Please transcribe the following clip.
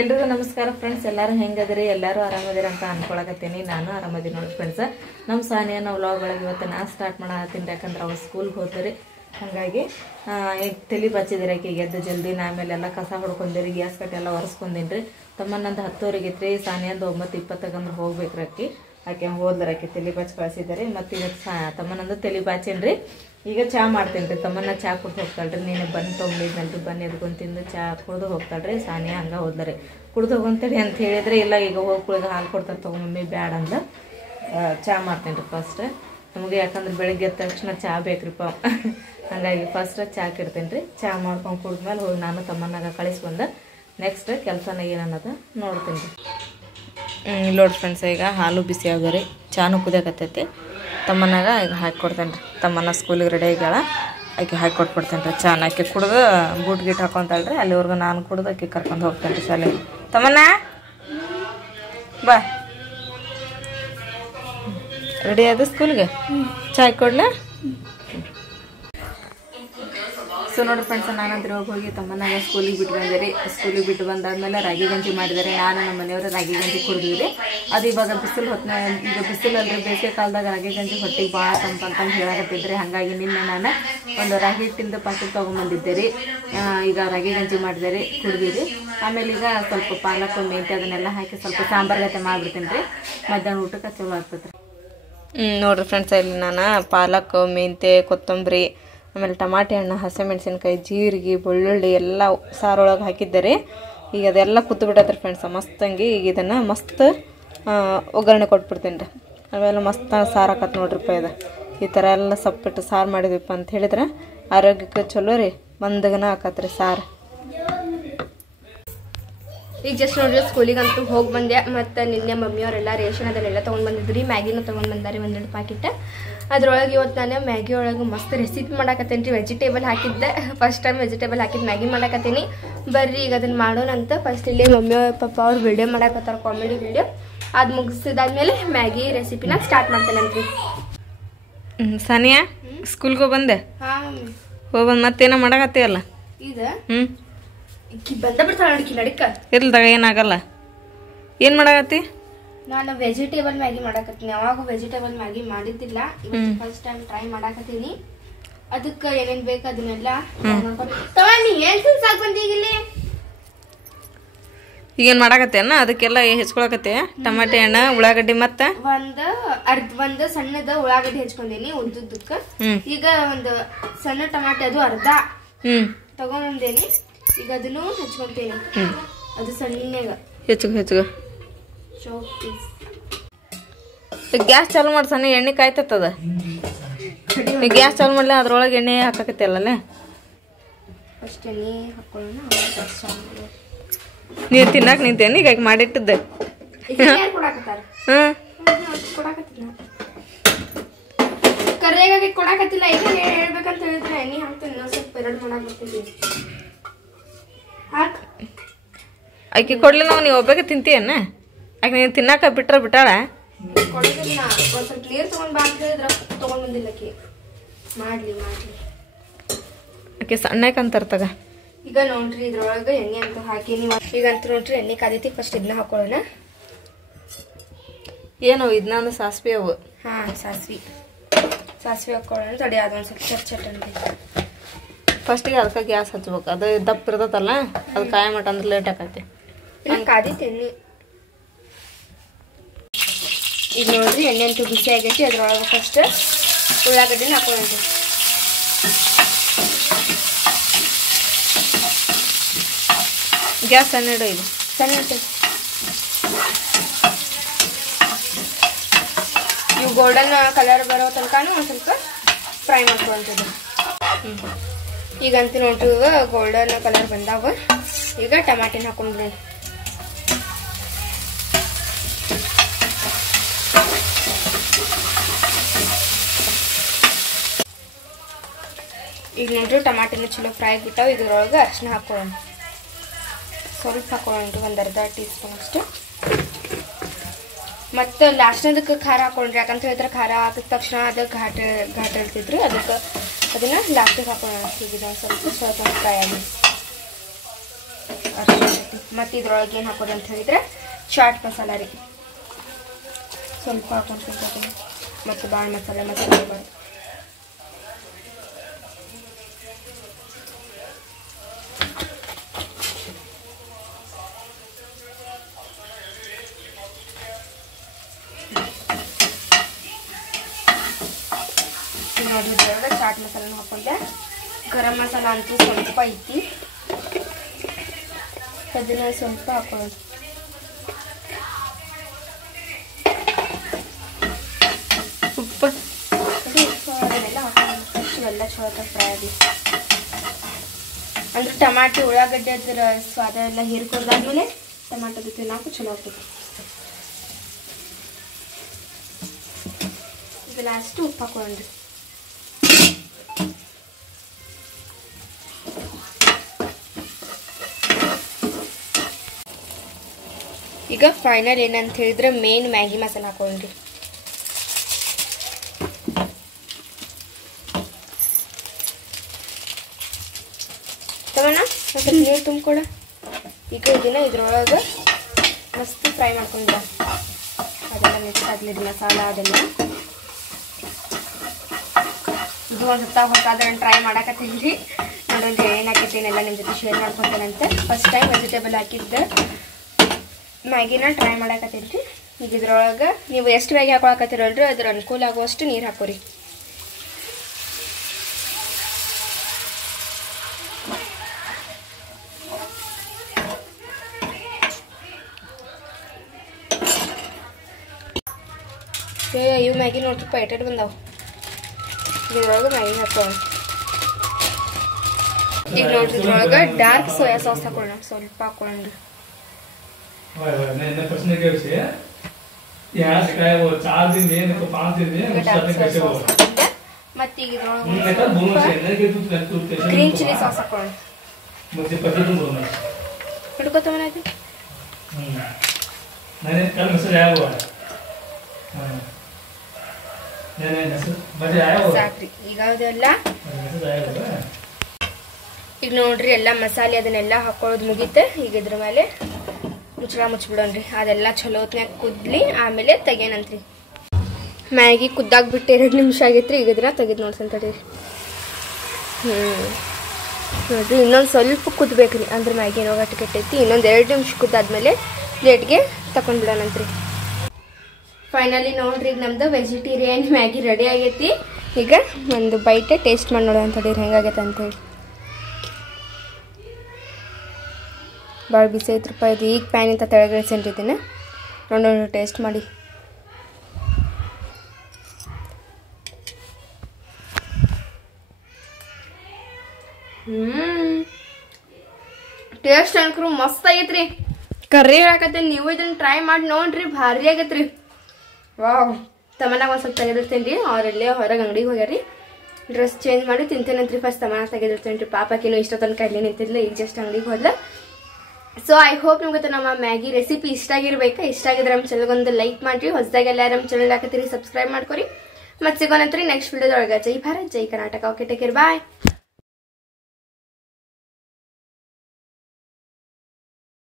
ಎಲ್ರಿಗೂ ನಮಸ್ಕಾರ ಫ್ರೆಂಡ್ಸ್. ಎಲ್ಲರೂ ಹೆಂಗದಿರಿ? ಎಲ್ಲರೂ ಆರಾಮದಿರಿ ಅಂತ ಅನ್ಕೊಳಕತ್ತೀನಿ. ನಾನು ಆರಾಮದಿನಿ ನೋಡಿ ಫ್ರೆಂಡ್ಸ್. ನಮ್ಮ ಸಾನಿಯನ್ನ ವ್ಲಾಗ್ ಒಳಗೆ ಇವತ್ತು ನಾನು ಸ್ಟಾರ್ಟ್ ಮಾಡತ್ತೀನಿ. ಯಾಕಂದ್ರೆ ಅವ್ರು ಸ್ಕೂಲ್ಗೆ ಹೋದ್ರಿ, ಹಾಗಾಗಿ ಈಗ ತಲೆ ಬಚ್ಚಿದಿರಿ ಆಕೆಗೆ ಎದ್ದು ಜಲ್ದಿ. ಆಮೇಲೆಲ್ಲ ಕಸ ಹೊಡ್ಕೊಂಡಿರಿ, ಗ್ಯಾಸ್ ಕಟ್ಟೆ ಎಲ್ಲ ಒರೆಸ್ಕೊಂಡಿನ್ರಿ. ತಮ್ಮನ್ನಂದು 10:00 ಐತ್ರಿ, ಸಾನಿಯಂದು 9:20 ಹೋಗ್ಬೇಕ್ರಿ. ಆಕೆ ಹೋದ್ರಿ, ಆಕೆ ತಲೆ ಬಾಚಿ ಕಳಿಸಿದಾರೆ. ಮತ್ತು ಈಗ ತಮ್ಮನಂದು ತಲೆ ಬಾಚೇನ್ರಿ. ಈಗ ಚಾ ಮಾಡ್ತೀನಿ ರೀ. ತಮ್ಮನ್ನ ಚಾ ಕುಡ್ದು ಹೋಗ್ತಾಳ್ರಿ. ನೀನು ಬನ್ನಿ ತೊಗೊಂಡಿದ್ನಲ್ರಿ, ಬನ್ನಿ ಎದ್ಕೊಂಡು ತಿಂದು ಚಾ ಕುಡ್ದು ಹೋಗ್ತಾಳ್ರಿ. ಸಾನಿಯಾ ಹಂಗೆ ಹೋದ್ರಿ. ಕುಡ್ದು ಹೋಗಂತೇಳಿ ಅಂತ ಹೇಳಿದ್ರೆ ಇಲ್ಲ, ಈಗ ಹೋಗಿ ಹಾಲು ಕೊಡ್ತಾರೆ ತಗೊಂಬಮ್ಮಿ ಬ್ಯಾಡ ಅಂದ ಚಾ ಮಾಡ್ತೀನಿ ರೀ ಫಸ್ಟ್ ನಮಗೆ. ಯಾಕಂದ್ರೆ ಬೆಳಿಗ್ಗೆ ಎದ್ದ ತಕ್ಷಣ ಚಾ ಬೇಕ್ರಿಪ್ಪ. ಹಾಗಾಗಿ ಫಸ್ಟ್ ಚಾ ಕೆಡ್ತೀನಿ ರೀ. ಚಾ ಮಾಡ್ಕೊಂಡು ಕುಡಿದ್ಮೇಲೆ ಹೋಗಿ ನಾನು ತಮ್ಮನ್ನಾಗ ಕಳಿಸ್ಬಂದು ನೆಕ್ಸ್ಟ್ ಕೆಲಸನ ಏನನ್ನೋದು ನೋಡ್ತೀನಿ ರೀ. ನೋಡಿ ಫ್ರೆಂಡ್ಸ್, ಈಗ ಹಾಲು ಬಿಸಿ ಆಗ್ರಿ, ಚಾನು ಕುದಿಯಕತ್ತೈತಿ. ತಮ್ಮನಾಗ ಈಗ ಹಾಕಿ ಕೊಡ್ತೇನೆ ರೀ. ತಮ್ಮನ್ನ ಸ್ಕೂಲಿಗೆ ರೆಡಿ ಆಗ್ಯಾಳ, ಆಕೆ ಹಾಕಿ ಕೊಟ್ಬಿಡ್ತೇನೆ ರೀ. ಚಾನ ಆಕೆ ಕುಡ್ದು ಬೂಟ್ ಗೀಟ್ ಹಾಕೊತಾಳೆ ರೀ. ಅಲ್ಲಿವರೆಗೂ ನಾನು ಕುಡ್ದು ಆಕೆ ಕರ್ಕೊಂಡು ಹೋಗ್ತೇನೆ ರೀ ಶಾಲೆಗೆ. ತಮ್ಮನ್ನ ಬಾ, ರೆಡಿ ಆದ ಸ್ಕೂಲ್ಗೆ ಚಾ ಹಾಕಿ ಕೊಡ್ಲಾ? ಸೊ ನೋಡಿ ಫ್ರೆಂಡ್ಸ್, ನಾನಂದ್ರೆ ಹೋಗಿ ತಮ್ಮನಾಗ ಸ್ಕೂಲಿಗೆ ಬಿಟ್ಟು ಬಂದೆ ರೀ. ಸ್ಕೂಲಿಗೆ ಬಿಟ್ಟು ಬಂದಾದ್ಮೇಲೆ ರಾಗಿ ಗಂಜಿ ಮಾಡಿದ್ದಾರೆ. ನಾನು ನಮ್ಮ ಮನೆಯವರು ರಾಗಿ ಗಂಜಿ ಕುಡಿದ್ವಿ. ಅದು ಇವಾಗ ಬಿಸಿಲು ಹೊತ್ತಿನ, ಈಗ ಬಿಸಿಲಲ್ರಿ, ಬೇಸಿಗೆ ಕಾಲದಾಗ ರಾಗಿ ಗಂಜಿ ಹೊಟ್ಟೆಗೆ ಭಾಳ ತಂಪಂತಂದು ಹೇಳಕತ್ತಿದ್ರಿ. ಹಾಗಾಗಿ ನಿನ್ನೆ ನಾನು ಒಂದು ರಾಗಿ ಹಿಟ್ಟಿಂದ ಪಾಕೆಟ್ ತೊಗೊಂಬಂದಿದ್ದೆ ರೀ. ಈಗ ರಾಗಿ ಗಂಜಿ ಮಾಡಿದೆ ಕುಡಿದಿರಿ. ಆಮೇಲೆ ಈಗ ಸ್ವಲ್ಪ ಪಾಲಕ್ ಮೆಂತೆ ಅದನ್ನೆಲ್ಲ ಹಾಕಿ ಸ್ವಲ್ಪ ಸಾಂಬಾರು ಗತೆ ಮಾಡಿಬಿಡ್ತೀನಿ ರೀ. ಮಧ್ಯಾಹ್ನ ಊಟಕ್ಕೆ ಚಲೋ ಆಗ್ತದೆ ರೀ. ನೋಡಿರಿ ಫ್ರೆಂಡ್ಸ್, ಇಲ್ಲಿ ನಾನು ಪಾಲಕ್, ಮೆಂತೆ, ಕೊತ್ತಂಬರಿ, ಆಮೇಲೆ ಟಮಾಟೆ ಹಣ್ಣು, ಹಸಿಮೆಣಸಿನ್ಕಾಯಿ, ಜೀರಿಗೆ, ಬೆಳ್ಳುಳ್ಳಿ ಎಲ್ಲ ಸಾರೊಳಗೆ ಹಾಕಿದ್ದೆ. ಈಗ ಅದೆಲ್ಲ ಕುತ್ತು ಬಿಟ್ಟೈತ್ರಿ ಫ್ರೆಂಡ್ಸ್ ಮಸ್ತಂಗಿ. ಈಗ ಇದನ್ನು ಮಸ್ತ್ ಒಗ್ಗರಣೆ ಕೊಟ್ಬಿಡ್ತೀನಿ ರೀ. ಆಮೇಲೆ ಮಸ್ತ್ ಸಾರು ಹಾಕತ್ ನೋಡ್ರಿಪ್ಪ. ಇದು ಈ ಥರ ಎಲ್ಲ ಸೊಪ್ಪಿಟ್ಟು ಸಾರು ಮಾಡಿದ್ವಿಪ್ಪ ಅಂತ ಹೇಳಿದ್ರೆ ಆರೋಗ್ಯಕ್ಕೆ ಚಲೋ ರೀ. ಮಂದಗನ ಹಾಕತ್ರಿ ಸಾರು. ಈಗ ಜಸ್ಟ್ ನೋಡ್ರಿ ಸ್ಕೂಲಿಗಂತೂ ಹೋಗಿ ಬಂದೆ. ಮತ್ತು ನಿನ್ನೆ ಮಮ್ಮಿಯವರೆಲ್ಲ ರೇಷನ್ ಅದನ್ನೆಲ್ಲ ತೊಗೊಂಡು ಬಂದಿದ್ರಿ. ಮ್ಯಾಗಿನೂ ತೊಗೊಂಡು ಬಂದಾರೆ 1-2 ಪ್ಯಾಕೆಟ್. ಅದ್ರೊಳಗೆ ಇವತ್ತು ನಾನು ಮ್ಯಾಗಿ ಒಳಗೆ ಮಸ್ತ್ ರೆಸಿಪಿ ಮಾಡಕತ್ತೀನಿ ರೀ. ವೆಜಿಟೇಬಲ್ ಹಾಕಿದ್ದೆ, ಫಸ್ಟ್ ಟೈಮ್ ವೆಜಿಟೇಬಲ್ ಹಾಕಿದ್ದು ಮ್ಯಾಗಿ ಮಾಡಕತ್ತೀನಿ. ಬರ್ರಿ ಈಗ ಅದನ್ನು ಮಾಡೋಣ ಅಂತ. ಫಸ್ಟ್ ಇಲ್ಲಿ ಮಮ್ಮಿ ಪಪ್ಪ ಅವ್ರು ವಿಡಿಯೋ ಮಾಡಕತ್ತಾರೆ, ಕಾಮಿಡಿ ವಿಡಿಯೋ. ಅದು ಮುಗಿಸಿದಾದ್ಮೇಲೆ ಮ್ಯಾಗಿ ರೆಸಿಪಿನ ಸ್ಟಾರ್ಟ್ ಮಾಡ್ತೇನಂತ್ರಿ. ಸಾನಿಯಾ ಸ್ಕೂಲ್ಗೆ ಹೋಗ್ಬಂದೆ? ಹಾಂ ಮಮ್ಮಿ ಹೋಗ್ಬಂದು ಮತ್ತೇನೋ ಮಾಡಕತ್ತೀಯಲ್ಲ? ಇದು ಬಂದ ಬಿಡ್ತಾಳೆ ಅಡಿಕೆ ನಡಿಕ ಇರ್ಲ್ದಾಗ ಏನಾಗಲ್ಲ. ಏನು ಮಾಡಕತ್ತಿ? ನಾನು ವೆಜಿಟೇಬಲ್ ಮ್ಯಾಗಿ ಮಾಡಕತ್ತೀನಿ. ಯಾವಾಗೂ ವೆಜಿಟೇಬಲ್ ಮ್ಯಾಗಿ ಮಾಡಿದ್ದಿಲ್ಲ, ಇವತ್ತು ಫಸ್ಟ್ ಟೈಮ್ ಟ್ರೈ ಮಾಡಕತ್ತೀನಿ. ಅದಕ್ಕೆ ಏನೇನು ಬೇಕು ಅದನ್ನೆಲ್ಲ ನೀ ಏನು ಸಾಕು ಬಂದೀಗಿಲ್ಲಿ. ಈಗೇನು ಮಾಡಕತ್ತೇನ? ಅದಕ್ಕೆಲ್ಲ ಹೆಚ್ಕೊಳಕತ್ತೆ ಟಮಾಟೆ ಹಣ್ಣು, ಉಳ್ಳಾಗಡ್ಡಿ, ಮತ್ತೆ ಒಂದು ಸಣ್ಣದ ಉಳ್ಳಾಗಡ್ಡಿ ಹೆಚ್ಕೊಂಡೀನಿ ಉದ್ದುದ್ದಕ್ಕೆ. ಈಗ ಒಂದು ಸಣ್ಣ ಟಮಾಟೆ ಅದು ಅರ್ಧ ತಗೊಂಡೇನಿ. ಈಗ ಅದನ್ನು ಹೆಚ್ಕೊಂತೀನಿ. ಅದು ಸಣ್ಣಗ ಹೆಚ್ಚು ಗ್ಯಾಸ್ ಚಾಲು ಮಾಡಿ. ಸಣ್ಣ ಎಣ್ಣೆ ಕಾಯ್ತದ. ಗ್ಯಾಸ್ ಚಾಲು ಮಾಡ್ಲಿ, ಅದ್ರೊಳಗೆ ಎಣ್ಣೆ ಹಾಕಕತ್ತಲ್ಲೇ. ಫಸ್ಟ್ ಎಣ್ಣೆ ಹಾಕೊಳ್ಳೋಣ. ನೀನು ತಿನ್ನಕ್ಕೆ ನಿಂತೇನೆ ಈಗ ಮಾಡಿಟ್ಟಿದ್ದೆ. ಕರ್ರೆಗಾಗಿ ಕೊಡಾಕತ್ತಿಲ್ಲ. ಈಗ ಹೇಳ್ಬೇಕಂತ ಹೇಳಿದ್ರೆ ಎಣ್ಣೆ ಹಾಕ್ತೀನಿ. ನಾವು ಸ್ವಲ್ಪ ಎರಡು ಮಾಡಕ್ ಬರ್ತೀವಿ. ಆಕೆ ಕೊಡ್ಲಿಲ್ಲ, ನೀವು ಒಬ್ಬಾಗೆ ತಿಂತೀಯನ್ನ? ಆಕೆ ನೀನು ತಿನ್ನಾಕ ಬಿಟ್ಟಾಳ? ಕೊಡೋದಿಲ್ಲ. ಒಂದು ಸ್ವಲ್ಪ ನೀರು ತೊಗೊಂಡು ಬಾ ಅಂತ ಹೇಳಿದ್ರೆ ತೊಗೊಂಡು ಬಂದಿಲ್ಲ ಆಕೆ. ಮಾಡ್ಲಿ ಆಕೆ ಸಣ್ಣಕಂತಾರ ತಗ. ಈಗ ನೋಡ್ರಿ ಇದ್ರೊಳಗೆ ಎಣ್ಣೆ ಅಂತ ಹಾಕೀನಿ. ಈಗ ಅಂತ ನೋಡ್ರಿ ಎಣ್ಣೆ ಕಾದೈತಿ. ಫಸ್ಟ್ ಇದನ್ನ ಹಾಕೊಳ್ಳೋಣ. ಏನು ಇದನ್ನ ಸಾಸಿವೆ ಅವು? ಹಾಂ, ಸಾಸಿವೆ ಹಾಕೊಳ್ಳೋಣ. ತಡಿ ಅದೊಂದು ಸ್ವಲ್ಪ ಚಟ್ ಅಂತ. ಫಸ್ಟಿಗೆ ಅದಕ್ಕೆ ಗ್ಯಾಸ್ ಹಚ್ಬೇಕು. ಅದು ದಪ್ಪ ಇರ್ತದಲ್ಲ, ಅದು ಕಾಯ ಮಟ ಅಂದ್ರೆ ಲೇಟ್ ಆಕೈತಿ. ಕಾದೈತಿ ಎಣ್ಣೆ. ಈಗ ನೋಡ್ರಿ ಎಣ್ಣೆ ಅಂತೂ ಬಿಸಿ ಆಗೈತಿ. ಅದ್ರೊಳಗೆ ಫಸ್ಟ್ ಉಳ್ಳಾಗಡ್ಡಿನ ಹಾಕೊಳ್ಳೋಣ. ಗ್ಯಾಸ್ ಸಣ್ಣ ಇಡು. ಇದು ಸಣ್ಣ ಇವು ಗೋಲ್ಡನ್ ಕಲರ್ ಬರೋ ತನಕನೂ ಒಂದು ಸ್ವಲ್ಪ ಫ್ರೈ ಮಾಡ್ಕೊಳ್ಳೋಂಥದ್ದು. ಈಗಂತೂ ನೋಡ್ರಿ ಗೋಲ್ಡನ್ ಕಲರ್ ಬಂದಾವ. ಈಗ ಟಮಾಟಿನ ಹಾಕೊಂಡ್ಬಿಡೋಣ. ಈಗ ನೋಡ್ರಿ ಟಮಾಟಿನ ಚಲೋ ಫ್ರೈ ಆಗಿಬಿಟ್ಟಾವ. ಇದ್ರೊಳಗೆ ಅರಿಶಿನ ಹಾಕೊಳ್ಳೋಣ. ಸ್ವಲ್ಪ ಹಾಕೊಳ್ಳೋಣ, ಒಂದು ಅರ್ಧ ಟೀ ಸ್ಪೂನ್ ಅಷ್ಟು. ಮತ್ತು ಲಾಸ್ಟ್ನದಕ್ಕೆ ಖಾರ ಹಾಕೊಂಡ್ರಿ. ಯಾಕಂತ ಹೇಳಿದ್ರೆ ಖಾರ ಹಾಕಿದ ತಕ್ಷಣ ಅದು ಘಾಟ ಇರ್ತಿದ್ರು. ಅದಕ್ಕೆ ಅದನ್ನು ಲಾಸ್ಟಿಗೆ ಹಾಕೊಳ್ಳೋಣ. ಈಗ ಸ್ವಲ್ಪ ಫ್ರೈ ಆಗಿ ಮತ್ತು ಇದ್ರೊಳಗೆ ಏನು ಹಾಕೋದು ಅಂತ ಹೇಳಿದ್ರೆ ಚಾಟ್ ಮಸಾಲ ರೀ ಸ್ವಲ್ಪ ಹಾಕೊಂಡ್ತೀನಿ ಮತ್ತು ಭಾಳ ಮಸಾಲೆ ಮತ್ತು ಹಾಕ್ಬಾರ್ದು. ನೋಡಿದ್ರೊಳಗೆ ಚಾಟ್ ಮಸಾಲನ ಹಾಕೊಂಡೆ. ಗರಂ ಮಸಾಲ ಅಂತೂ ಸ್ವಲ್ಪ ಐತಿ, ಅದನ್ನ ಸ್ವಲ್ಪ ಹಾಕೊಳ್ಳೋದು. ಉಪ್ಪು ಅದನ್ನೆಲ್ಲ ಹಾಕೊಂಡು ಇವೆಲ್ಲ ಚಲೋ ಫ್ರೈ ಆಗಿ ಅಂದ್ರೆ ಟಮಾಟೆ ಉಳ್ಳಾಗಡ್ಡೆ ಅದರ ಸ್ವಾದ ಎಲ್ಲ ಹೀರ್ಕೊಂಡಾದ್ಮೇಲೆ ಟಮಾಟೋದು ತಿನ್ನೋಕೆ ಚಲೋ ಆಗ್ತದೆ. ಈಗ ಲಾಸ್ಟ್ ಉಪ್ಪು ಹಾಕೊಂಡ್ರಿ. ಈಗ ಫೈನಲ್ ಏನಂತ ಹೇಳಿದ್ರೆ ಮೇನ್ ಮ್ಯಾಗಿ ಮಸಾಲ ಹಾಕೊಂಡ್ರಿ. ತಗೋಣ ಸ್ವಲ್ಪ ನೀರು ತುಂಬ್ಕೊಡ. ಈಗ ಇದನ್ನ ಇದ್ರೊಳಗೆ ಮಸ್ತ್ ಫ್ರೈ ಮಾಡ್ಕೊಂಡಿದ್ದ ಅದೆಲ್ಲ ಮಿಕ್ಸ್ ಆಗಲಿದ್ದು ಮಸಾಲ ಅದೆಲ್ಲ. ಇದು ಒಂದು ಹೊತ್ತ ಹೊತ್ತಾದ್ರೆ ಟ್ರೈ ಮಾಡಕತ್ತೀನಿ ನೋಡೋಣ ಏನಾಕೈತೇನೆಲ್ಲ ನಿಮ್ಮ ಜೊತೆ ಶೇರ್ ಮಾಡ್ಕೊತೇನಂತೆ. ಫಸ್ಟ್ ಟೈಮ್ ವೆಜಿಟೇಬಲ್ ಹಾಕಿದ್ದೆ ಮ್ಯಾಗಿನ ಟ್ರೈ ಮಾಡಕತ್ತೀನಿ. ಈಗ ಇದ್ರೊಳಗೆ ನೀವು ಎಷ್ಟು ಮ್ಯಾಗಿ ಹಾಕೊಳಕತ್ತೀರಲ್ರಿ ಅದ್ರ ಅನುಕೂಲ ಆಗುವಷ್ಟು ನೀರು ಹಾಕೋರಿ. ಇವು ಮ್ಯಾಗಿ ನೋಡ್ರಿ ಪ್ಯಾಕೆಟ್ ಬಂದಾವ. ಇದ್ರೊಳಗೆ ಮ್ಯಾಗಿ ಹಾಕೋಣ. ಈಗ ನೋಡ್ರಿ ಇದ್ರೊಳಗೆ ಡಾರ್ಕ್ ಸೋಯಾ ಸಾಸ್ ಹಾಕೊಳ್ಳೋಣ, ಸ್ವಲ್ಪ ಹಾಕೊಳ್ಳೋಣ. ಮತ್ತೆ ಈಗ ಗ್ರೀನ್ ಚಿಲ್ಲಿ ಸಾಸ್ ಹಾಕೊಳ್ಳೋಣ. ಹಿಡ್ಕೊತವನಾಗಿ ಸಾಕ್ರಿ. ಈಗ ಅದೆಲ್ಲ ಈಗ ನೋಡ್ರಿ ಎಲ್ಲ ಮಸಾಲೆ ಅದನ್ನೆಲ್ಲ ಹಾಕೊಳ್ಳೋದು ಮುಗೀತೆ. ಈಗ ಇದ್ರ ಮೇಲೆ ಮುಚ್ಚಳ ಮುಚ್ಚಿಬಿಡೋಣ್ರಿ. ಅದೆಲ್ಲ ಚಲೋ ಹೊತ್ನ್ಯಾಗ ಕುದ್ಲಿ, ಆಮೇಲೆ ತೆಗೇನಂತ್ರಿ. ಮ್ಯಾಗಿ ಕುದ್ದಾಗ್ಬಿಟ್ಟು 2 ನಿಮಿಷ ಆಗೈತ್ರಿ. ಈಗ ಇದನ್ನ ತೆಗೆದು ನೋಡ್ಸಂತಡಿ. ನೋಡ್ರಿ ಇನ್ನೊಂದು ಸ್ವಲ್ಪ ಕುದ್ಬೇಕ್ರಿ, ಅಂದ್ರೆ ಮ್ಯಾಗಿ ಏನೋ ಗಟ್ಟಿ ಕಟ್ಟೈತಿ. ಇನ್ನೊಂದು 2 ನಿಮಿಷ ಕುದ್ದಾದ್ಮೇಲೆ ಪ್ಲೇಟ್ಗೆ ತಕೊಂಡ್ಬಿಡೋಣಂತ್ರಿ. ಫೈನಲಿ ನೋಡ್ರಿ ಈಗ ನಮ್ದು ವೆಜಿಟೇರಿಯನ್ ಮ್ಯಾಗಿ ರೆಡಿ ಆಗೈತಿ. ಈಗ ಒಂದು ಬೈಟ್ ಟೇಸ್ಟ್ ಮಾಡಿ ನೋಡೋಣ ಅಂತೇಳಿ ಹೆಂಗಾಗೈತೆ ಅಂತೇಳಿ. ಭಾಳ ಬಿಸಿ ಐತ್ರಪ್ಪ ಇದು. ಈಗ ಪ್ಯಾನ್ ಅಂತ ತೆಳಗಿಳಿಸೇನ್ರಿ ಇದನ್ನು. ನೋಡೋಣ ಟೇಸ್ಟ್ ಮಾಡಿ. ಟೇಸ್ಟ್ ಅನ್ಕ್ರು ಮಸ್ತ್ ಆಗೈತ್ರಿ. ಕರ್ರಿ ಹೇಳಕತ್ತೇನೆ, ನೀವು ಇದನ್ನ ಟ್ರೈ ಮಾಡಿ ನೋಡ್ರಿ, ಭಾರಿ ಆಗೈತ್ರಿ. ವಾವ್. ತಮ್ಮನಾಗ ಒಂದು ಸ್ವಲ್ಪ ತೆಗೆದಿರ್ತೇನೆ ರೀ. ಅವರೆಲ್ಲೇ ಹೊರಗೆ ಅಂಗಡಿಗೆ ಹೋಗ್ಯಾರಿ. ಡ್ರೆಸ್ ಚೇಂಜ್ ಮಾಡಿ ತಿಂತೇನಂತ್ರಿ. ಫಸ್ಟ್ ತಮ್ಮನ ತೆಗೆದಿರ್ತೇನೆ ರೀ. ಪಾಪಕ್ಕೇನು ಇಷ್ಟ ತನಕ ಇಲ್ಲಿ ನಿಂತಿದ್ಲ, ಈಗ ಜಸ್ಟ್ ಅಂಗಡಿಗೆ ಹೋದ್ಲ. ಸೊ ಐ ಹೋಪ್ ನಿಮ್ಗೆ ನಮ್ಮ ಮ್ಯಾಗಿ ರೆಸಿಪಿ ಇಷ್ಟ ಆಗಿರ್ಬೇಕಾ. ಇಷ್ಟ ಆಗಿದ್ರೆ ನಮ್ಮ ಚಾನಲ್ಗೊಂದು ಲೈಕ್ ಮಾಡಿರಿ. ಹೊಸದಾಗೆಲ್ಲ ನಮ್ಮ ಚಾನಲ್ ಹಾಕತ್ತೀರಿ, ಸಬ್ಸ್ಕ್ರೈಬ್ ಮಾಡ್ಕೊರಿ. ಮತ್ತೆ ಸಿಗೋಣಂತ್ರಿ ನೆಕ್ಸ್ಟ್ ವಿಡಿಯೋದೊಳಗೆ. ಜೈ ಭಾರತ್, ಜೈ ಕರ್ನಾಟಕ. ಓಕೆ, ಟೇಕ್ ಕೇರ್, ಬಾಯ್.